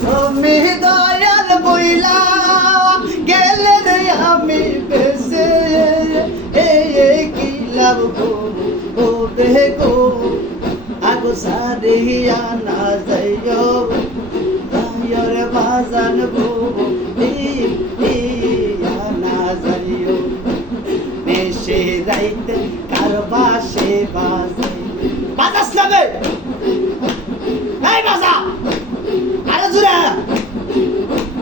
তুমি দয়াল বইলা গেলে রে আমি বেসে কি লাভ গো বেগো আগো সারিয়া না যাইও তাইর বাজান গো না যাইও নেশে রাইতে কার বাসে বাজে বাজাস না বে এই বাজা আরে জুরে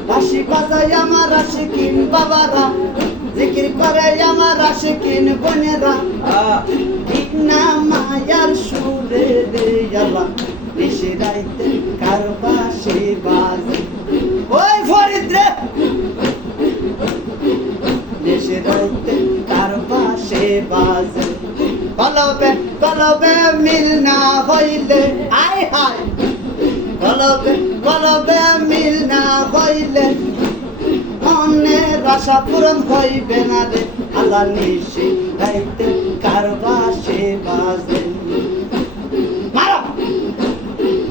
বাঁশি বাজাই আমার আশিকিন বাবারা জিকির করে আমার আশিকিন বোনেরা না মায়ার সুরে রে আল্লাহ নিশে রাইতে কার বাঁশি বাজে ওই ফরিদ রে নিশে রাইতে কার বাঁশি বাজে কলবে কলবে মিল না হইলে আয় হায় কলবে কলবে মিল না হইলে মনের আশা পূরণ হইবে না রে আল্লাহ নিশি রাইতে কার বাঁশি বাজে মারো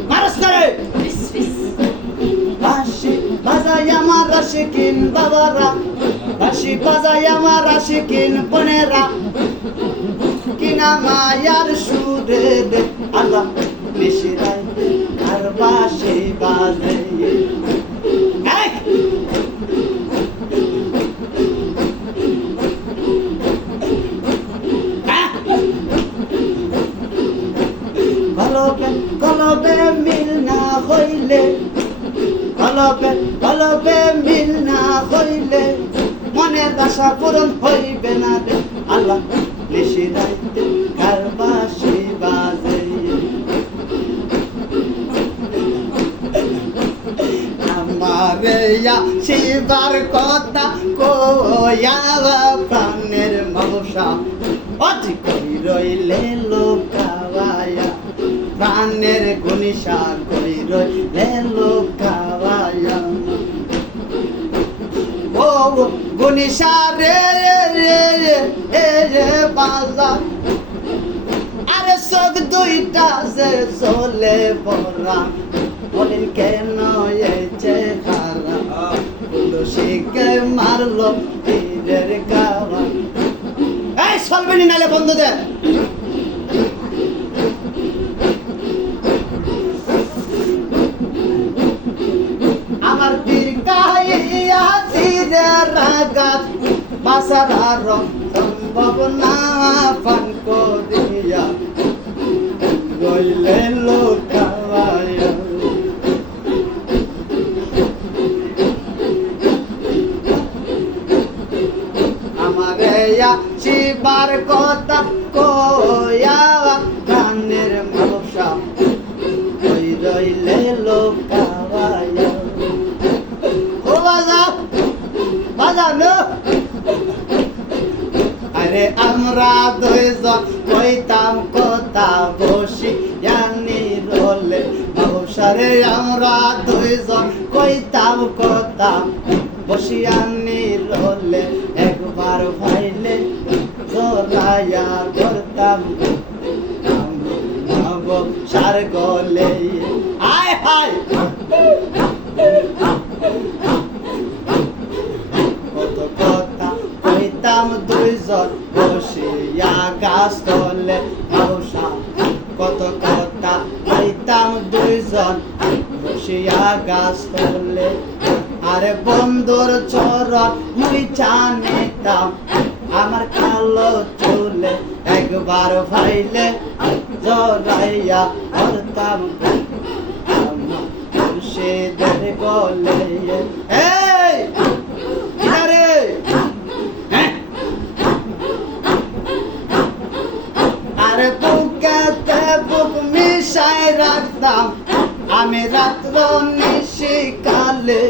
মারস না রে বাঁশি বাজাই আমার আশিকিন বাবারা বাঁশি বাজাই আমার আশিকিন বোনেরা কিনা মায়ার সুরে রে আল্লাহ নিশি রাইতে কার বাঁশি বাজে কলবে মিল না হইলে কলবে মিল না হইলে মনের আশা পূরণ হইবে না রে আল্লাহ নিশি রাইতে কার বাঁশি বাজে আমারে শিবার কথা কয়া প্রাণের মৌসা অতি কই রইলে লোকাওয়া প্রাণের গুনিশা কই রইলে লোকাওয়া ও গুনিশা রে রে রে বাজা আরে চোখ দুইটা যে চলে বরা বলেন কেন এই চেহারা তুলসীকে মারলো তীরের গাওয়া এই চলবেনি নালে বন্ধুদের আমার পীর কাইয়া তীরের আঘাত বাসার রং সম্ভব না পান করিয়া রইলে লোকাওয়া শিবার কথা কয়া প্রাণের মৌসা কই রইলে লোকাওয়া ও বাজা বাজানো আরে আমরা দুইজন কইতাম কথা বসি জানি রলে মৌসারে আমরা দুইজন কইতাম কথা বসি আনি রলে একবার ভাইলে জোরায়া ধরতাম সার গলে আয় হায় কত কথা কইতাম দুইজন বসিয়া গাছ তলে মৌসা কত কথা কইতাম দুইজন বসিয়া গাছ তলে আরে বন্ধুর চরণ মুইছা নিতাম আমার কালো চুলে একবার ভাইলে জড়াইয়া ধরতাম মুর্শিদের গলে এই আরে আরে বুকেতে বুক মিশাই রাখতাম আমি রাত্র নিশিকালে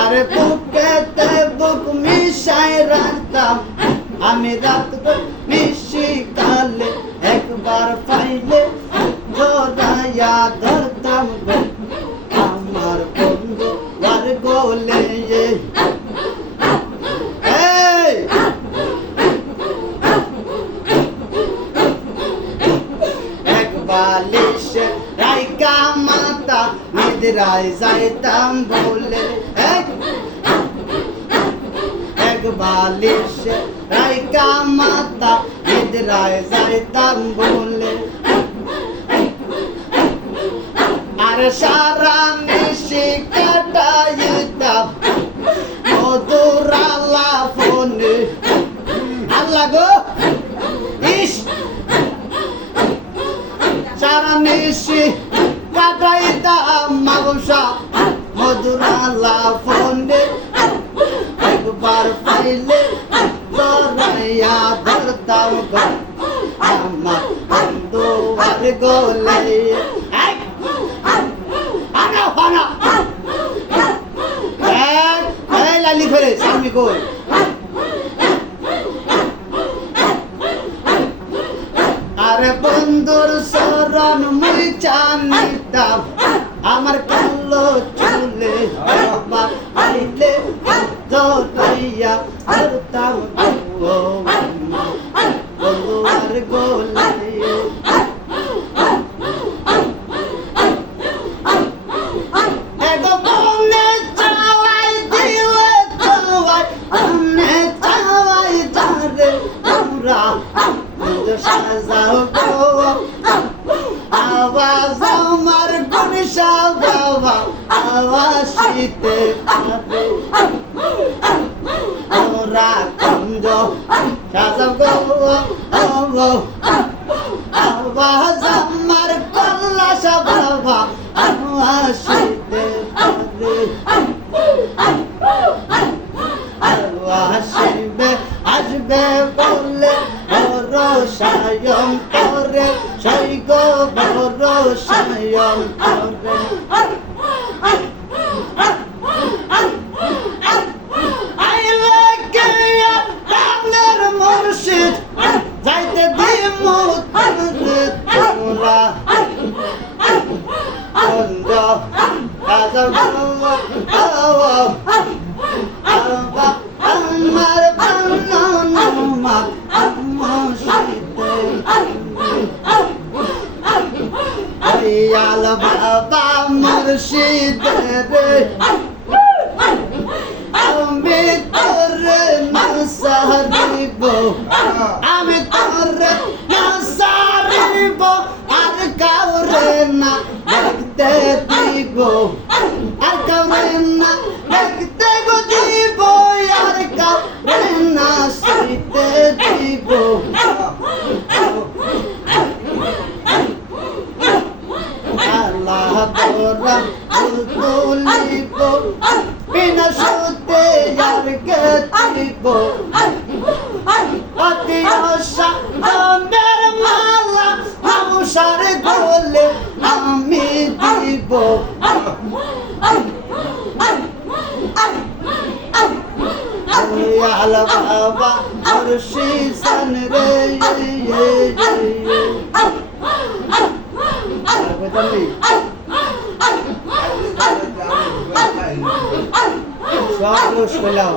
আরে বুকেতে বুক মিশাই রাখতাম আমি রাত্র নিশিকালে একবার পাইলে জড়াইয়া ধরতাম আমার বন্ধু আর গোলে বালিশ রাইকা মাতা নিদ্রায় যাইতাম বলে এক বালিশে রাইকা মাতা নিদ্রায় যাইতাম বলে আর সারা নিশি কাটাইতাম মধুর আলাপনে আল্লাহ গো ইস সারা নিশি কাটাইতাম মাগসা মধুর আলাপনে একবার পাইলে জড়াইয়া ধরতাম গো আমার বন্ধু আর গলে লালি ফেলে স্বামী কই আরে বন্ধুর শরণ মুই জানিতাম আমার কালো চুলে একবার আইলে জড়াইয়া ধরতাম গো বন্ধু আর গলে সাজাও গো আওয়াজ আমার গুণসা বাবা আওয়াজিতে পাবে ওরা কুঞ্জ সাজাও গো আওয়াজ আমার কল্লাসা বাবা আওয়াজিতে পাবে আসবে আসবে বলে সায়ন করে সেই গো বড় সায়ন করে আইলে কে আপনার মুর্শিদ যাইতে দিমু তোমরা বন্ধ রাজা আমার বান্না আল বাবা মুর্শিদ রে আমি তোরে নাসারিব আমি তোরে নাসারিব আর কাউরে না দেখতে দিব আর কাউরে না দেখতে গো দিব আর কাউরে না শুইতে দিব আল্লাহ তোরা তুলিব বিনা শুতে আর গতিব অতি আশা আমার মালা সংসার দোলে আমি দিব আল বাবা মুর্শিদান রে সব দোষ পেলাম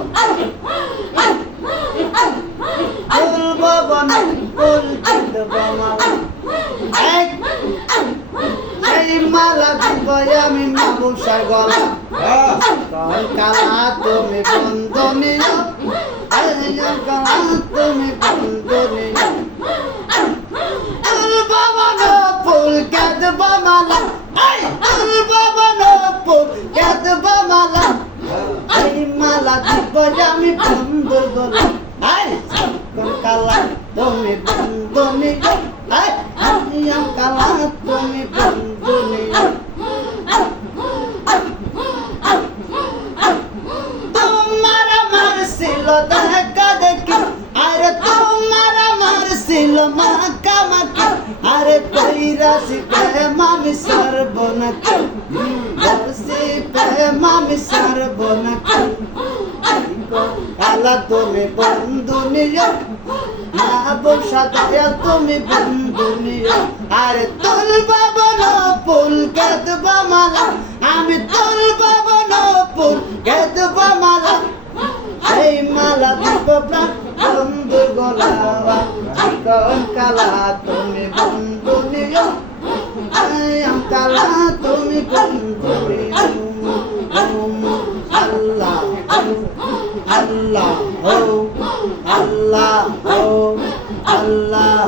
বাবা না এই মালা দিব আমি মাবুসার গলা কালা তুমি বন্ধনীয় কালা তুমি বন্ধনীয় বাবা না ফুল কেদব মালা বাবা না ফুল কেদব মালা এই মালা দিব আমি বন্ধুর গলা কালা তুমি বন্ধনীয় কালা তুমি বন্ধনীয় তোমার আমার ছিল দেখা দেখি আরে তোমার আমার ছিল মাকামাকি আরে কইরাছি প্রেম আমি সর্বনাকি বলছি প্রেম আমি সর্বনাকি কালা তুমি বন্ধনীয় মাহবুব দয়া তুমি বন্ধনীয় আরে তোর বাবা না ফুল কেদব মালা আমি তোর বাবা না ফুল কেদব মালা এই মালা দিব বন্ধু গলা কালা তুমি বন্ধনীয় কালা তুমি বন্ধনীয় আল্লাহ আল্লাহ আল্লাহ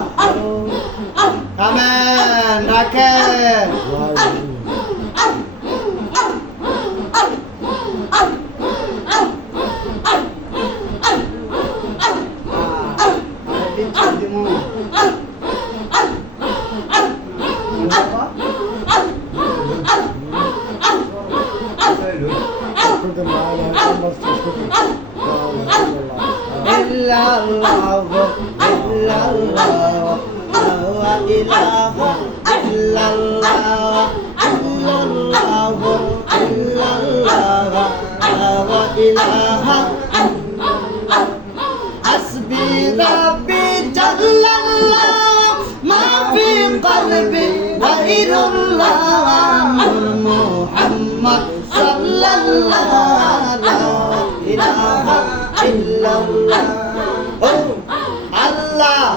কামেন রাখেন حسبي ربي جل الله ما في قلبي غير الله محمد صلى الله لا إله إلا الله الله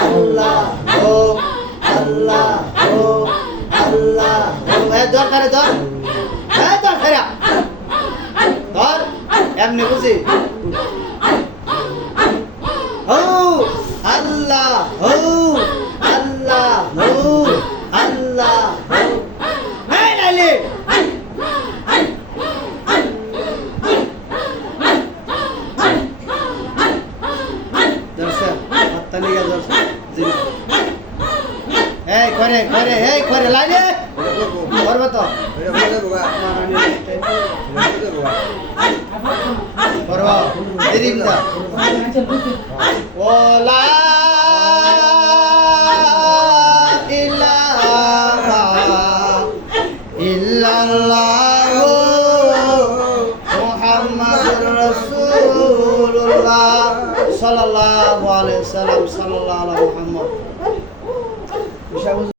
الله الله الله দরকারে ধর দরকারে ধর এমনি বুঝি আল্লাহ আল্লাহ আল্লাহ এই লাইলি দর্শক হাততালি গা দর্শক জিনা এই করে লাইনে করবে তো করবা দিদিম দা ওলা ইলাহা ইল্লাল্লাহ মুহাম্মাদুর রাসূলুল্লাহ সাল্লাল্লাহু আলাইহি ওয়াসাল্লাম সাল্লাল্লাহু আলা মুহাম্মদ